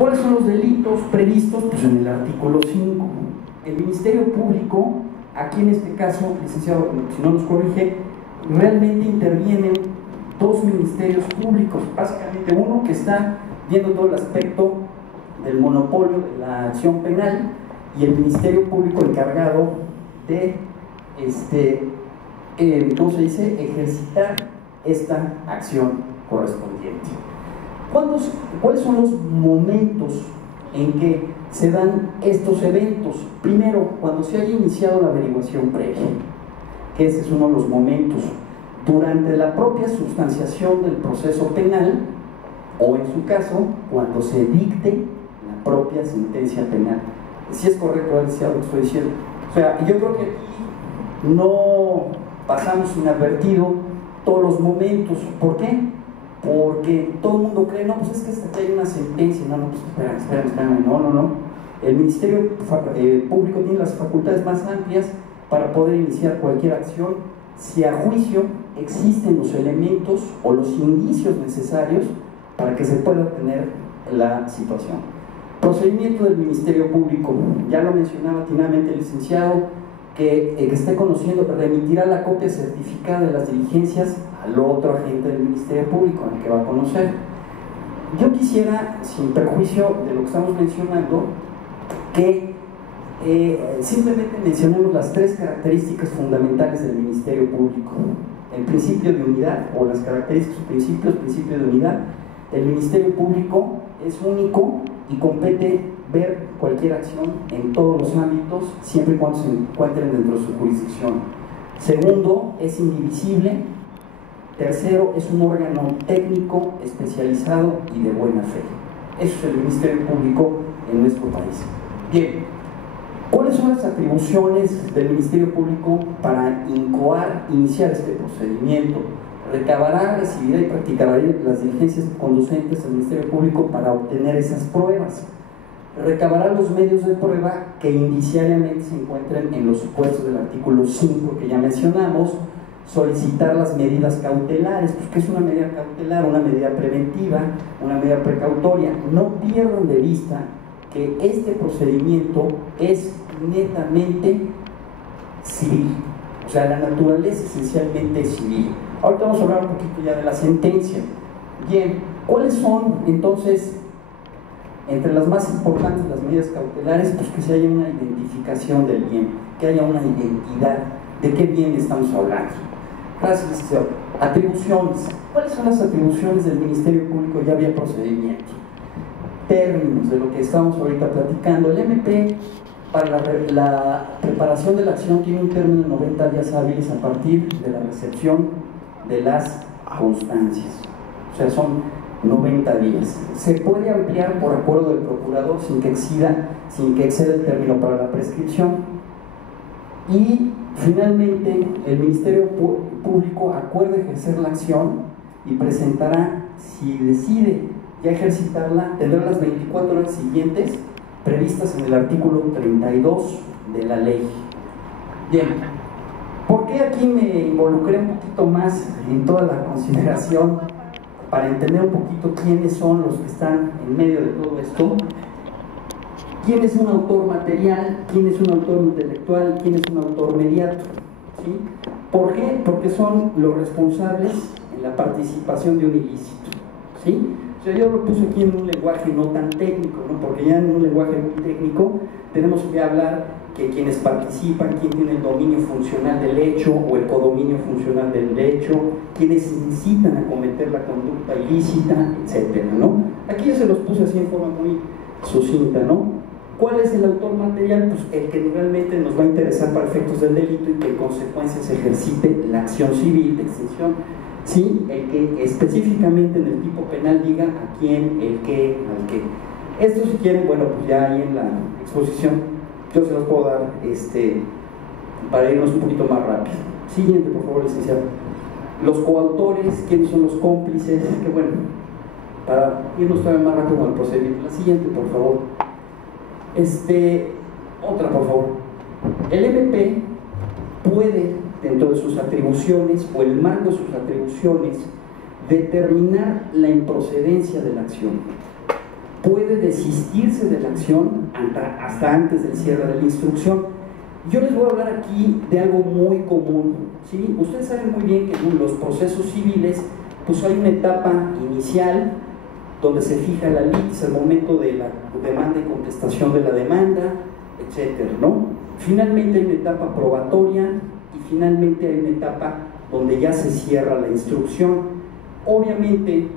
¿Cuáles son los delitos previstos? Pues en el artículo 5. El Ministerio Público, aquí en este caso, licenciado, si no nos corrige, realmente intervienen dos ministerios públicos, básicamente uno que está viendo todo el aspecto del monopolio de la acción penal y el Ministerio Público encargado de, ¿cómo se dice?, ejercitar esta acción correspondiente. ¿Cuáles son los momentos en que se dan estos eventos? Primero, cuando se haya iniciado la averiguación previa, que ese es uno de los momentos. Durante la propia sustanciación del proceso penal, o en su caso, cuando se dicte la propia sentencia penal. Si es correcto, licenciado, lo que estoy diciendo. O sea, yo creo que aquí no pasamos inadvertido todos los momentos. ¿Por qué? Porque todo el mundo cree, no, pues es que hasta aquí hay una sentencia. No, pues espérame, no. El Ministerio Público tiene las facultades más amplias para poder iniciar cualquier acción si a juicio existen los elementos o los indicios necesarios para que se pueda tener la situación. Procedimiento del Ministerio Público, ya lo mencionaba atinadamente el licenciado, que esté conociendo, remitirá la copia certificada de las diligencias al otro agente del Ministerio Público, al que va a conocer. Yo quisiera, sin perjuicio de lo que estamos mencionando, que simplemente mencionemos las tres características fundamentales del Ministerio Público. El principio de unidad, o las características o principio de unidad. El Ministerio Público es único y compete ver cualquier acción en todos los ámbitos, siempre y cuando se encuentren dentro de su jurisdicción. Segundo, es indivisible. Tercero, es un órgano técnico, especializado y de buena fe. Eso es el Ministerio Público en nuestro país. Bien, ¿cuáles son las atribuciones del Ministerio Público para iniciar este procedimiento? Recabará, recibirá y practicará las diligencias conducentes al Ministerio Público para obtener esas pruebas. Recabará los medios de prueba que indiciariamente se encuentren en los supuestos del artículo 5 que ya mencionamos. Solicitar las medidas cautelares, pues ¿qué es una medida cautelar? Una medida preventiva, una medida precautoria. No pierdan de vista que este procedimiento es netamente civil, o sea, la naturaleza esencialmente es civil. Ahorita vamos a hablar un poquito ya de la sentencia. Bien, ¿cuáles son entonces, entre las más importantes, las medidas cautelares? Pues que se haya una identificación del bien, que haya una identidad de qué bien estamos hablando. Gracias, licenciado. Atribuciones. ¿Cuáles son las atribuciones del Ministerio Público? Ya había procedimiento. Términos de lo que estamos ahorita platicando. El MP para la preparación de la acción tiene un término de 90 días hábiles a partir de la recepción de las constancias. O sea, son 90 días. Se puede ampliar por acuerdo del procurador sin que exceda el término para la prescripción. Y finalmente el Ministerio Público acuerda ejercer la acción y presentará, si decide ya ejercitarla, tendrá las 24 horas siguientes previstas en el artículo 32 de la ley. Bien, ¿por qué aquí me involucré un poquito más en toda la consideración para entender un poquito quiénes son los que están en medio de todo esto? ¿Quién es un autor material? ¿Quién es un autor intelectual? ¿Quién es un autor mediato? ¿Sí? ¿Por qué? Porque son los responsables en la participación de un ilícito. ¿Sí? O sea, yo lo puse aquí en un lenguaje no tan técnico, ¿no? Porque ya en un lenguaje muy técnico tenemos que hablar que quienes participan, quién tiene el dominio funcional del hecho o el codominio funcional del hecho, quienes incitan a cometer la conducta ilícita, etcétera, ¿no? Aquí yo se los puse así en forma muy sucinta, ¿no? ¿Cuál es el autor material? Pues el que realmente nos va a interesar para efectos del delito y que en consecuencia se ejercite la acción civil de extinción. Sí, el que específicamente en el tipo penal diga a quién, el qué, al qué. Esto, si quieren, bueno, pues ya ahí en la exposición yo se los puedo dar para irnos un poquito más rápido. Siguiente, por favor, licenciado. Los coautores, quiénes son los cómplices, que bueno, para irnos todavía más rápido al procedimiento. La siguiente, por favor. Otra, por favor. El MP puede, dentro de sus atribuciones o el marco de sus atribuciones, determinar la improcedencia de la acción. puede desistirse de la acción hasta antes del cierre de la instrucción. Yo les voy a hablar aquí de algo muy común, ¿sí? Ustedes saben muy bien que en los procesos civiles pues hay una etapa inicial donde se fija la litis, el momento de la demanda y contestación de la demanda, etcétera, ¿no? Finalmente hay una etapa probatoria y finalmente hay una etapa donde ya se cierra la instrucción. Obviamente,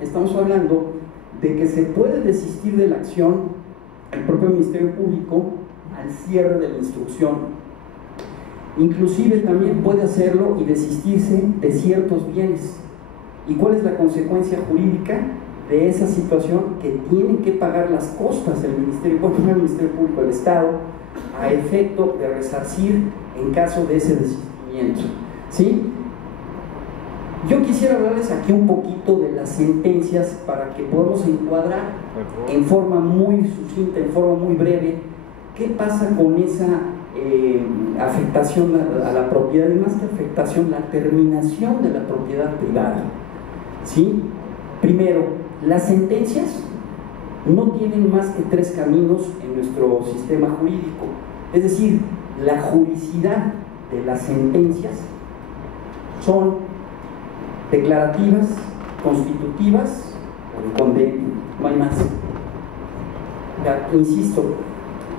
estamos hablando de que se puede desistir de la acción el propio Ministerio Público al cierre de la instrucción. Inclusive también puede hacerlo y desistirse de ciertos bienes. ¿Y cuál es la consecuencia jurídica de esa situación? Que tienen que pagar las costas del Ministerio Público del Estado a efecto de resarcir en caso de ese desistimiento, ¿sí? Yo quisiera hablarles aquí un poquito de las sentencias para que podamos encuadrar en forma muy sucinta, en forma muy breve, qué pasa con esa afectación a la propiedad, y más que afectación, la terminación de la propiedad privada, ¿sí? Primero, las sentencias no tienen más que 3 caminos en nuestro sistema jurídico, es decir, la juridicidad de las sentencias son declarativas, constitutivas o de condena, no hay más. Ya, insisto,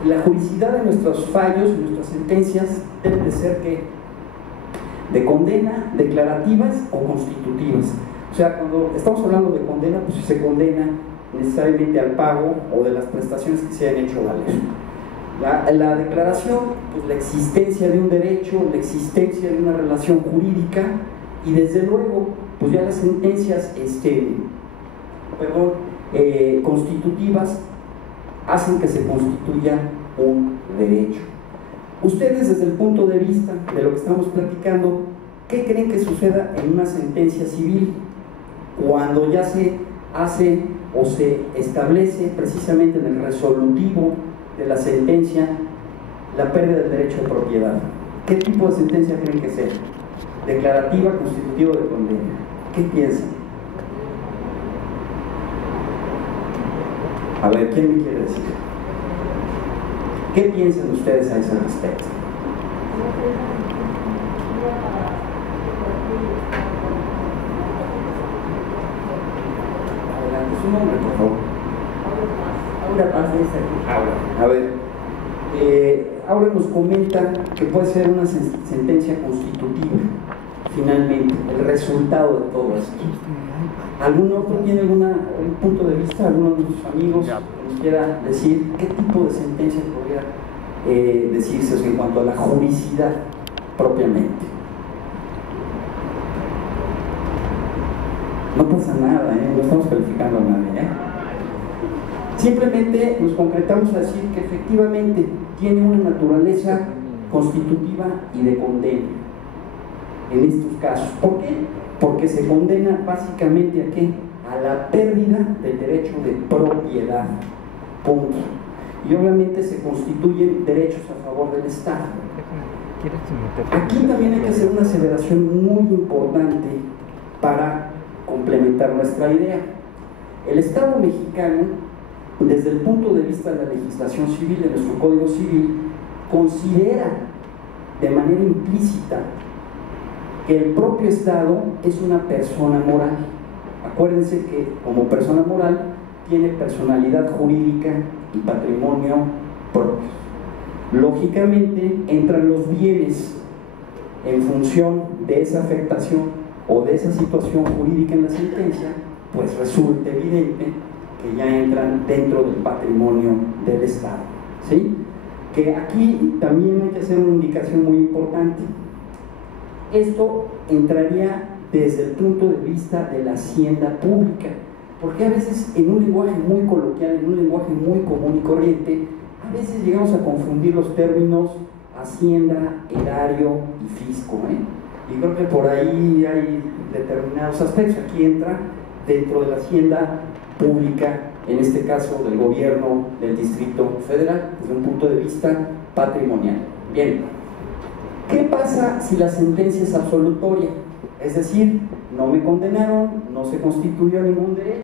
la juridicidad de nuestros fallos, de nuestras sentencias, deben de ser que de condena, declarativas o constitutivas. O sea, cuando estamos hablando de condena, pues si se condena necesariamente al pago o de las prestaciones que se hayan hecho valer. La declaración, pues la existencia de un derecho, la existencia de una relación jurídica, y desde luego, pues ya las sentencias constitutivas hacen que se constituya un derecho. Ustedes, desde el punto de vista de lo que estamos platicando, ¿qué creen que suceda en una sentencia civil cuando ya se hace o se establece precisamente en el resolutivo de la sentencia la pérdida del derecho de propiedad? ¿Qué tipo de sentencia creen que sea? ¿Declarativa, constitutiva o de condena? ¿Qué piensan? A ver, ¿quién me quiere decir? ¿Qué piensan ustedes a ese respecto? Adelante, su nombre, por favor. Aura Paz de Aura. A ver, Aura nos comenta que puede ser una sentencia constitutiva, finalmente, el resultado de todo esto. ¿Algún otro tiene algún punto de vista? ¿Alguno de sus amigos que nos quiera decir qué tipo de sentencia podría decirse en cuanto a la juridicidad propiamente? No pasa nada, no estamos calificando a nadie, Simplemente nos concretamos a decir que efectivamente tiene una naturaleza constitutiva y de condena en estos casos. ¿Por qué? Porque se condena básicamente ¿a qué? A la pérdida del derecho de propiedad, punto. Y obviamente se constituyen derechos a favor del Estado. Aquí también hay que hacer una aseveración muy importante para complementar nuestra idea. El Estado mexicano, desde el punto de vista de la legislación civil, de nuestro Código Civil, considera de manera implícita que el propio Estado es una persona moral. Acuérdense que como persona moral tiene personalidad jurídica y patrimonio propios. Lógicamente entran los bienes en función de esa afectación o de esa situación jurídica en la sentencia, pues resulta evidente que ya entran dentro del patrimonio del Estado, ¿sí? Que aquí también hay que hacer una indicación muy importante. Esto entraría desde el punto de vista de la hacienda pública, porque a veces en un lenguaje muy coloquial, en un lenguaje muy común y corriente, a veces llegamos a confundir los términos hacienda, erario y fisco, y creo que por ahí hay determinados aspectos. Aquí entra dentro de la hacienda pública, en este caso del gobierno del Distrito Federal, desde un punto de vista patrimonial. Bien, ¿qué pasa si la sentencia es absolutoria? Es decir, no me condenaron, no se constituyó ningún derecho.